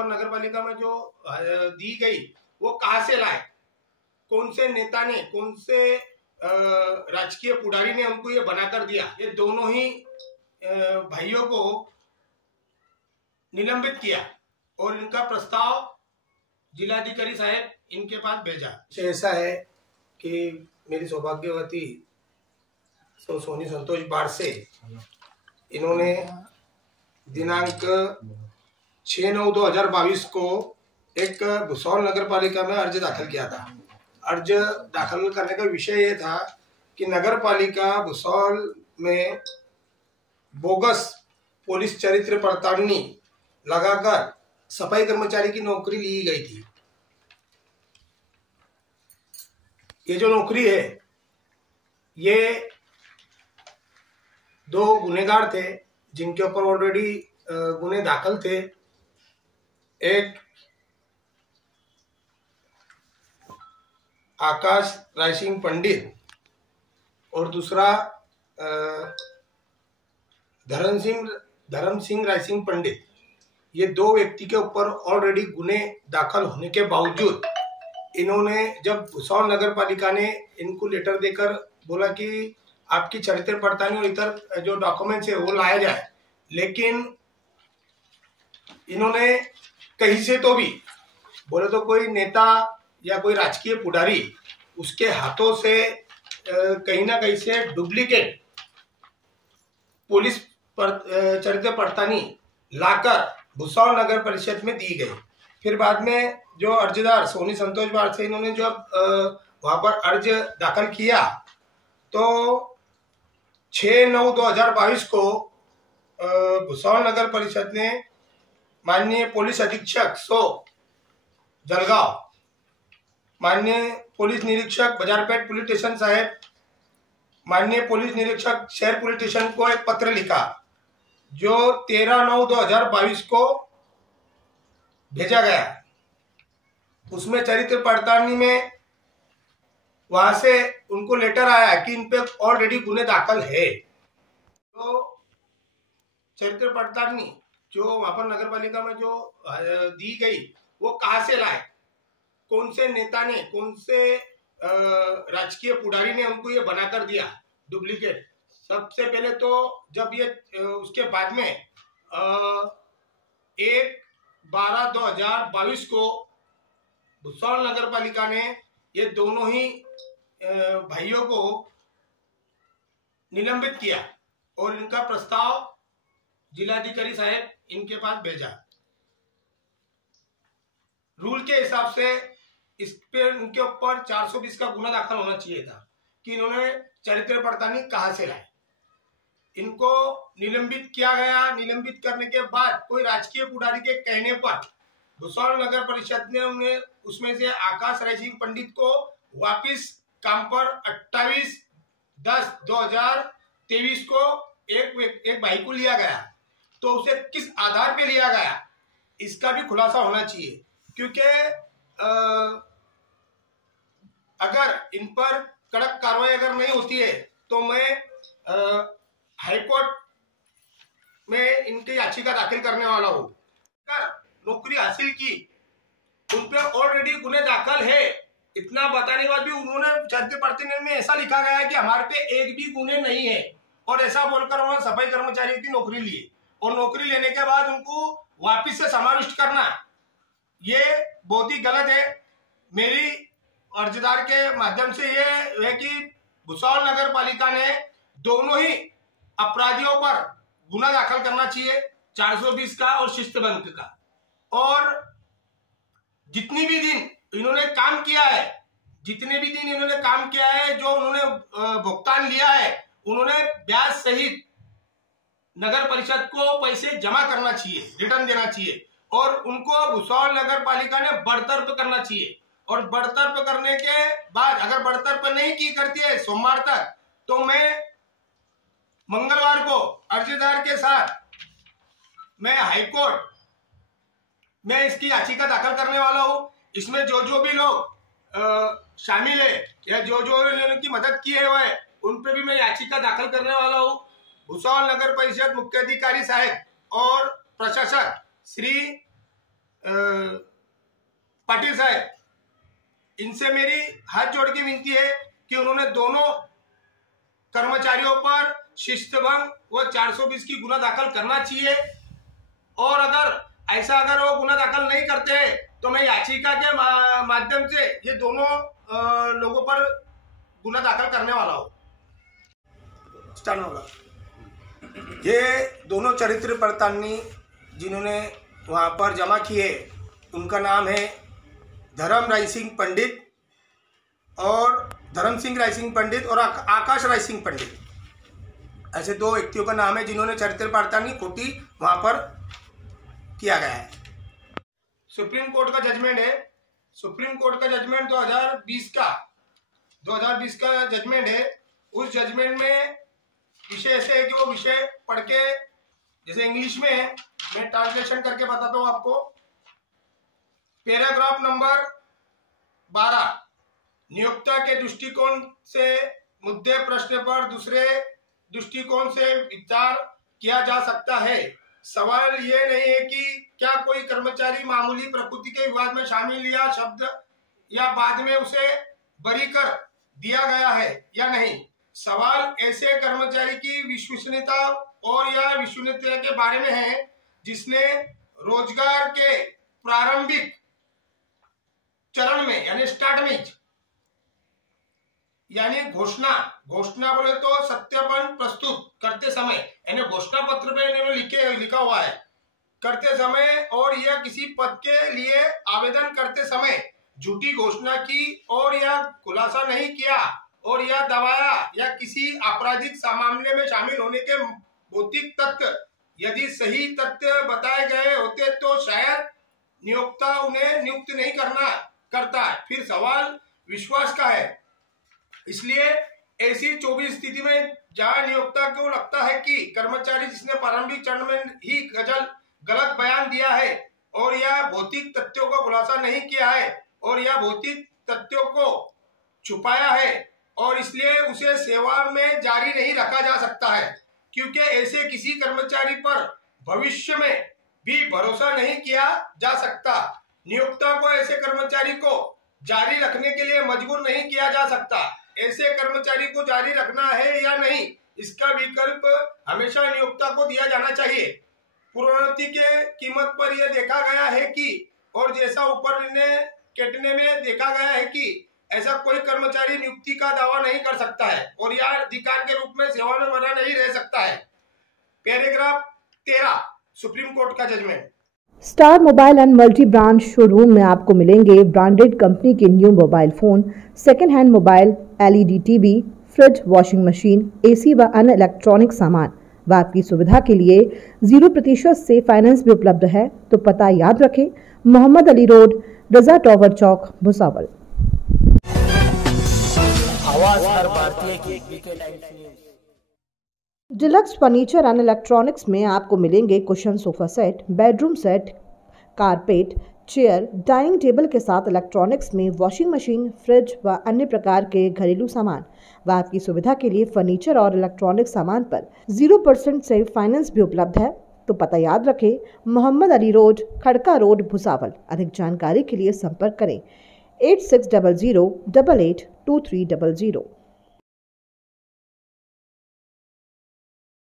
वहां पर नगर पालिका में जो दी गई वो कहाँ से लाए, कौन से नेता ने, कौन से राजकीय पुजारी ने उनको ये बनाकर दिया। ये दोनों ही भाइयों को निलंबित किया और इनका प्रस्ताव जिलाधिकारी साहब इनके पास भेजा। ऐसा है कि मेरी सौभाग्यवती सोनी संतोष बारसे इन्होंने दिनांक 6/9/2022 को एक भुसौल नगर पालिका में अर्ज दाखिल किया था। अर्ज दाखिल करने का विषय ये था कि नगर पालिका भुसौल में बोगस पुलिस चरित्र पड़तालनी लगाकर सफाई कर्मचारी की नौकरी ली गई थी। ये जो नौकरी है ये 2 गुनेगार थे जिनके ऊपर ऑलरेडी गुने दाखिल थे। एक आकाश राय सिंह पंडित और दूसरा धर्म सिंह राय सिंह पंडित। ये 2 व्यक्ति के ऊपर ऑलरेडी गुने दाखिल होने के बावजूद इन्होंने, जब भुसौल नगर पालिका ने इनको लेटर देकर बोला कि आपकी चरित्र पड़ताल और इतर जो डॉक्यूमेंट्स है वो लाया जाए, लेकिन इन्होंने कहीं से तो भी बोले तो कोई नेता या कोई राजकीय पुजारी उसके हाथों से कहीं ना कहीं से डुप्लीकेट पुलिस चरित्र पड़तानी लाकर भुसौल नगर परिषद में दी गई। फिर बाद में जो अर्जदार सोनी संतोष बारसे इन्होंने जब वहां पर अर्ज दाखिल किया तो 6/9/2022 को भुसौल नगर परिषद ने माननीय पुलिस अधीक्षक जलगांव, माननीय पुलिस निरीक्षक बाजारपेट पुलिस स्टेशन साहब, माननीय पुलिस निरीक्षक शहर पुलिस स्टेशन को एक पत्र लिखा जो 13/9/2022 को भेजा गया। उसमें चरित्र पड़तालनी में वहां से उनको लेटर आया कि इन पे ऑलरेडी गुने दाखिल है। तो चरित्र पड़तालनी जो वहां पर नगर पालिका में जो दी गई वो कहाँ से लाए, कौन से नेता ने, कौन से राजकीय पुजारी ने उनको ये बनाकर दिया डुप्लीकेट। सबसे पहले तो जब ये उसके बाद में 1/12/2022 को भुसौल नगर पालिका ने ये दोनों ही भाइयों को निलंबित किया और इनका प्रस्ताव जिलाधिकारी साहब इनके पास भेजा। रूल के हिसाब से इस पे इनके ऊपर 420 का गुना दाखिल होना चाहिए था कि इन्होंने चरित्र पड़तालनी कहां से लाए। इनको निलंबित किया गया। निलंबित करने के बाद कोई राजकीय पुजारी के कहने पर भुसौल नगर परिषद ने उन्हें उसमें से आकाश राय सिंह पंडित को वापिस काम पर 28/10/2023 को एक भाई को लिया गया। तो उसे किस आधार पे लिया गया इसका भी खुलासा होना चाहिए, क्योंकि अगर इन पर कड़क कार्रवाई अगर नहीं होती है तो मैं हाईकोर्ट में इनकी याचिका दाखिल करने वाला हूं। नौकरी हासिल की, उन पे ऑलरेडी गुने दाखिल है, इतना बताने के बाद भी उन्होंने चरित्र पड़तालनी में ऐसा लिखा गया है कि हमारे पे एक भी गुने नहीं है, और ऐसा बोलकर उन्होंने सफाई कर्मचारी की नौकरी ली और नौकरी लेने के बाद उनको वापिस से समाविष्ट करना ये बहुत ही गलत है। मेरी अर्जदार के माध्यम से ये है कि भुसौल नगर पालिका ने दोनों ही अपराधियों पर गुना दाखिल करना चाहिए 420 का और शिस्तभंग का। और जितनी भी दिन इन्होंने काम किया है, जो उन्होंने भुगतान लिया है, उन्होंने ब्याज सहित नगर परिषद को पैसे जमा करना चाहिए, रिटर्न देना चाहिए, और उनको भुसौल नगर पालिका ने बरतरफ करना चाहिए। और बरतरफ करने के बाद अगर बरतरफ नहीं की करती है सोमवार तक, तो मैं मंगलवार को अर्जदार के साथ मैं हाईकोर्ट में इसकी याचिका दाखिल करने वाला हूं। इसमें जो भी लोग शामिल है या जो इन्होंने की मदद की है वह उन पे भी मैं याचिका दाखिल करने वाला हूं। भुसौल नगर परिषद मुख्य अधिकारी साहब और प्रशासक श्री पाटिल साहब, इनसे मेरी हाथ जोड़ के विनती है कि उन्होंने दोनों कर्मचारियों पर शिस्तभंग व 420 की गुना दाखिल करना चाहिए, और अगर वो गुना दाखिल नहीं करते तो मैं याचिका के माध्यम से ये दोनों लोगों पर गुना दाखिल करने वाला हूँ। स्टार्ट होगा। ये दोनों चरित्र पड़तालनी जिन्होंने वहाँ पर जमा किए, उनका नाम है धर्म राय सिंह पंडित और धर्म सिंह राय सिंह पंडित और आकाश राय सिंह पंडित। ऐसे दो व्यक्तियों का नाम है जिन्होंने चरित्र पड़तालनी खोटी वहाँ पर किया गया है। सुप्रीम कोर्ट का जजमेंट है। सुप्रीम कोर्ट का जजमेंट 2020 का जजमेंट है। उस जजमेंट में विषय ऐसे है कि वो विषय पढ़ के, जैसे इंग्लिश में है, मैं ट्रांसलेशन करके बताता हूँ आपको। पैराग्राफ नंबर 12, नियोक्ता के दृष्टिकोण से मुद्दे प्रश्न पर दूसरे दृष्टिकोण से विचार किया जा सकता है। सवाल ये नहीं है कि क्या कोई कर्मचारी मामूली प्रकृति के विवाद में शामिल या शब्द या बाद में उसे बरी कर दिया गया है या नहीं। सवाल ऐसे कर्मचारी की विश्वसनीयता और या विश्वसनीयता के बारे में है जिसने रोजगार के प्रारंभिक चरण में यानी स्टार्ट में, यानी घोषणा बोले तो सत्यापन प्रस्तुत करते समय, यानी घोषणा पत्र पे लिखा हुआ है करते समय, और यह किसी पद के लिए आवेदन करते समय झूठी घोषणा की और यह खुलासा नहीं किया और यह दबाया या किसी आपराधिक मामले में शामिल होने के भौतिक तथ्य यदि सही तथ्य बताए गए होते तो शायद नियोक्ता उन्हें नियुक्त नहीं करता। फिर सवाल विश्वास का है। इसलिए ऐसी 24 स्थिति में जहां नियोक्ता को लगता है कि कर्मचारी जिसने प्रारंभिक चरण में ही गलत बयान दिया है और यह भौतिक तथ्यों को खुलासा नहीं किया है और यह भौतिक तथ्यों को छुपाया है और इसलिए उसे सेवा में जारी नहीं रखा जा सकता है, क्योंकि ऐसे किसी कर्मचारी पर भविष्य में भी भरोसा नहीं किया जा सकता। नियोक्ता को ऐसे कर्मचारी को जारी रखने के लिए मजबूर नहीं किया जा सकता। ऐसे कर्मचारी को जारी रखना है या नहीं, इसका विकल्प हमेशा नियोक्ता को दिया जाना चाहिए। प्रोन्नति के कीमत पर यह देखा गया है कि, और जैसा ऊपर कैटने में देखा गया है कि ऐसा कोई कर्मचारी नियुक्ति का दावा नहीं कर सकता है और यह अधिकार के रूप में सेवा में बना नहीं रह सकता है। पैराग्राफ 13 सुप्रीम कोर्ट का judgment. Star mobile and multi brand showroom में आपको मिलेंगे ब्रांडेड कंपनी के new mobile phone, second hand mobile, LED TV, fridge, washing machine, AC व अन्य इलेक्ट्रॉनिक सामान व आपकी सुविधा के लिए 0% से फाइनेंस भी उपलब्ध है। तो पता याद रखें, मोहम्मद अली रोड, रजा टॉवर चौक, भुसावल। आवाज हर भारतीय की। डिलक्स फर्नीचर एंड इलेक्ट्रॉनिक्स में आपको मिलेंगे cushion sofa set, bedroom set, carpet, chair, dining table के साथ इलेक्ट्रॉनिक्स में वॉशिंग मशीन, फ्रिज व अन्य प्रकार के घरेलू सामान व आपकी सुविधा के लिए फर्नीचर और इलेक्ट्रॉनिक सामान पर 0% से फाइनेंस भी उपलब्ध है। तो पता याद रखें, मोहम्मद अली रोड, खड़का रोड, भुसावल। अधिक जानकारी के लिए संपर्क करें 8600 882300।